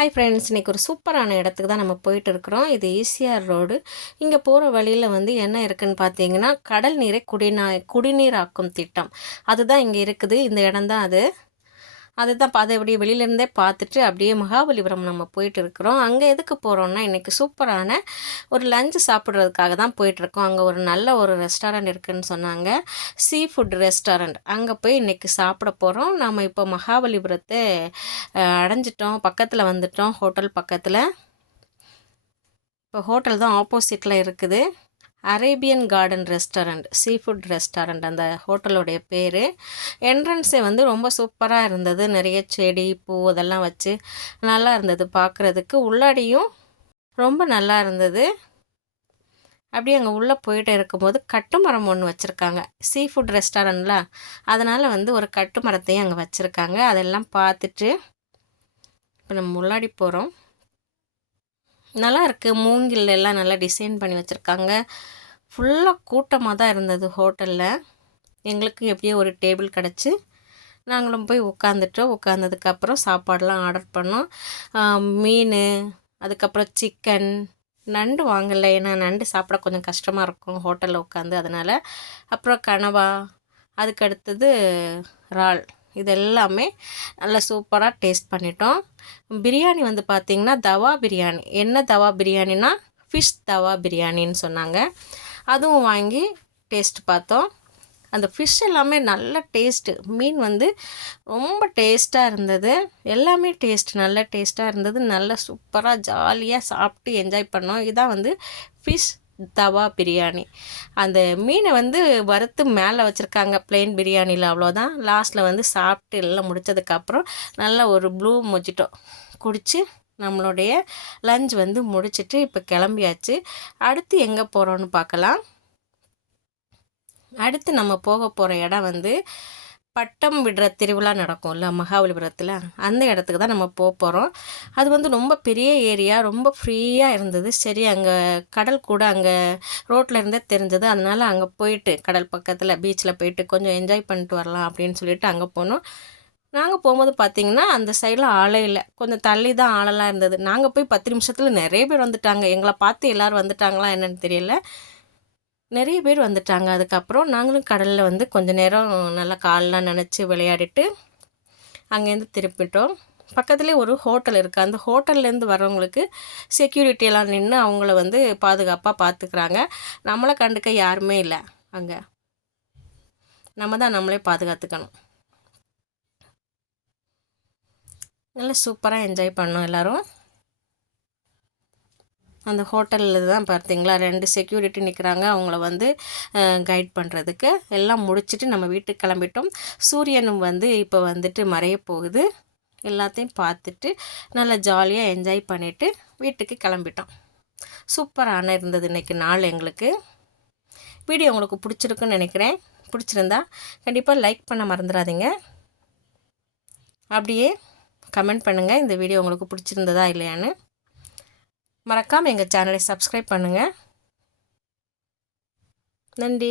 Hi friends, இன்றைக்கி ஒரு சூப்பரான இடத்துக்கு தான் நம்ம போயிட்டு இருக்கிறோம். இது ஈசிஆர் ரோடு. இங்கே போகிற வழியில் வந்து என்ன இருக்குதுன்னு பார்த்தீங்கன்னா, கடல் நீரை குடிநீராக்கும் திட்டம். அதுதான் இங்கே இருக்குது. இந்த இடம் தான் அது. அதுதான் அதை அப்படியே வெளியிலேருந்தே பார்த்துட்டு அப்படியே மகாபலிபுரம் நம்ம போயிட்டு இருக்கிறோம். அங்கே எதுக்கு போகிறோன்னா, இன்றைக்கி சூப்பரான ஒரு லஞ்சு சாப்பிட்றதுக்காக தான் போயிட்டுருக்கோம். அங்கே ஒரு நல்ல ஒரு ரெஸ்டாரண்ட் இருக்குதுன்னு சொன்னாங்க. Seafood restaurant. அங்கே போய் இன்றைக்கி சாப்பிட போகிறோம். நம்ம இப்போ மகாபலிபுரத்தை அடைஞ்சிட்டோம். பக்கத்தில் வந்துட்டோம், ஹோட்டல் பக்கத்தில். இப்போ ஹோட்டல் தான் ஆப்போசிட்டில் இருக்குது. Arabian garden restaurant, seafood restaurant அந்த ஹோட்டலோடைய பேர். என்ட்ரன்ஸே வந்து ரொம்ப சூப்பராக இருந்தது. நிறைய செடி, பூ அதெல்லாம் வச்சு நல்லா இருந்தது பார்க்குறதுக்கு. உள்ளாடியும் ரொம்ப நல்லா இருந்தது. அப்படியே அங்கே உள்ளே போயிட்டு இருக்கும்போது கட்டுமரம் ஒன்று வச்சுருக்காங்க. சீ ஃபுட் ரெஸ்டாரண்ட்டில், அதனால் வந்து ஒரு கட்டுமரத்தையும் அங்கே வச்சுருக்காங்க. அதெல்லாம் பார்த்துட்டு இப்போ நம்ம உள்ளாடி போகிறோம். நல்லா இருக்குது. மூங்கில் எல்லாம் நல்லா டிசைன் பண்ணி வச்சுருக்காங்க. ஃபுல்லாக கூட்டமாக தான் இருந்தது ஹோட்டலில். எங்களுக்கு எப்படியோ ஒரு டேபிள் கிடச்சி நாங்களும் போய் உட்காந்துட்டோம். உட்காந்ததுக்கப்புறம் சாப்பாடெலாம் ஆர்டர் பண்ணோம். மீன், அதுக்கப்புறம் சிக்கன், நண்டு வாங்கலை. ஏன்னா நண்டு சாப்பிட கொஞ்சம் கஷ்டமாக இருக்கும் ஹோட்டலில் உட்காந்து, அதனால். அப்புறம் கனவா, அதுக்கு அடுத்தது இறால், இது எல்லாமே நல்லா சூப்பராக டேஸ்ட் பண்ணிட்டோம். பிரியாணி வந்து பார்த்திங்கன்னா தவா பிரியாணி. என்ன தவா பிரியாணினா ஃபிஷ் தவா பிரியாணின்னு சொன்னாங்க. அதுவும் வாங்கி டேஸ்ட் பார்த்தோம். அந்த ஃபிஷ் எல்லாமே நல்ல டேஸ்ட்டு. மீன் வந்து ரொம்ப டேஸ்ட்டாக இருந்தது. எல்லாமே நல்ல டேஸ்ட்டாக இருந்தது. நல்ல சூப்பராக ஜாலியாக சாப்பிட்டு என்ஜாய் பண்ணோம். இதான் வந்து ஃபிஷ் தவா பிரியாணி. அந்த மீனை வந்து வறுத்து மேலே வச்சுருக்காங்க ப்ளெயின் பிரியாணியில், அவ்வளோதான். லாஸ்ட்டில் வந்து சாப்பிட்டு எல்லாம் முடித்ததுக்கப்புறம் நல்லா ஒரு ப்ளூ மொஜிட்டோ குடித்து நம்மளுடைய லஞ்ச் வந்து முடிச்சுட்டு இப்போ கிளம்பியாச்சு. அடுத்து எங்கே போகிறோன்னு பார்க்கலாம். அடுத்து நம்ம போக போகிற இடம் வந்து பட்டம் விடுற திருவிழா நடக்கும்ல மகாபலிபுரத்தில், அந்த இடத்துக்கு தான் நம்ம போகிறோம். அது வந்து ரொம்ப பெரிய ஏரியா, ரொம்ப ஃப்ரீயாக இருந்தது. சரி, அங்கே கடல் கூட அங்கே ரோட்டில் இருந்தே தெரிஞ்சது. அதனால் அங்கே போயிட்டு கடல் பக்கத்தில் பீச்சில் போயிட்டு கொஞ்சம் என்ஜாய் பண்ணிட்டு வரலாம் அப்படின்னு சொல்லிட்டு அங்கே போனோம். நாங்கள் போகும்போது பார்த்திங்கன்னா அந்த சைடில் ஆளே இல்லை. கொஞ்சம் தள்ளி தான் ஆளெல்லாம் இருந்தது. நாங்கள் போய் 10 நிமிஷத்தில் நிறைய பேர் வந்துட்டாங்க. எங்களை பார்த்து எல்லோரும் வந்துட்டாங்களா என்னென்னு தெரியல, நிறைய பேர் வந்துட்டாங்க. அதுக்கப்புறம் நாங்களும் கடலில் வந்து கொஞ்சம் நேரம் நல்லா காலெலாம் நினச்சி விளையாடிட்டு அங்கேருந்து திருப்பிட்டோம். பக்கத்துலேயே ஒரு ஹோட்டல் இருக்குது. அந்த ஹோட்டல்லேருந்து வரவங்களுக்கு செக்யூரிட்டியெல்லாம் நின்று அவங்கள வந்து பாதுகாப்பாக பார்த்துக்கிறாங்க. நம்மளை கண்டுக்க யாருமே இல்லை அங்கே. நம்ம தான் நம்மளே பாதுகாத்துக்கணும். நல்லா சூப்பராக என்ஜாய் பண்ணோம் எல்லோரும். அந்த ஹோட்டலில் தான் பார்த்தீங்களா 2 செக்யூரிட்டி நிற்கிறாங்க. அவங்கள வந்து கைட் பண்ணுறதுக்கு. எல்லாம் முடிச்சுட்டு நம்ம வீட்டுக்கு கிளம்பிட்டோம். சூரியனும் வந்து இப்போ வந்துட்டு மறைய போகுது. எல்லாத்தையும் பார்த்துட்டு நல்லா ஜாலியாக என்ஜாய் பண்ணிவிட்டு வீட்டுக்கு கிளம்பிட்டோம். சூப்பரான இருந்தது இன்றைக்கி நாள் எங்களுக்கு. வீடியோ உங்களுக்கு பிடிச்சிருக்குன்னு நினைக்கிறேன். பிடிச்சிருந்தா கண்டிப்பாக லைக் பண்ண மறந்துடாதீங்க. அப்படியே கமெண்ட் பண்ணுங்கள் இந்த வீடியோ உங்களுக்கு பிடிச்சிருந்ததா இல்லையான்னு. மறக்காமல் எங்கள் சேனலை சப்ஸ்கிரைப் பண்ணுங்கள். நன்றி.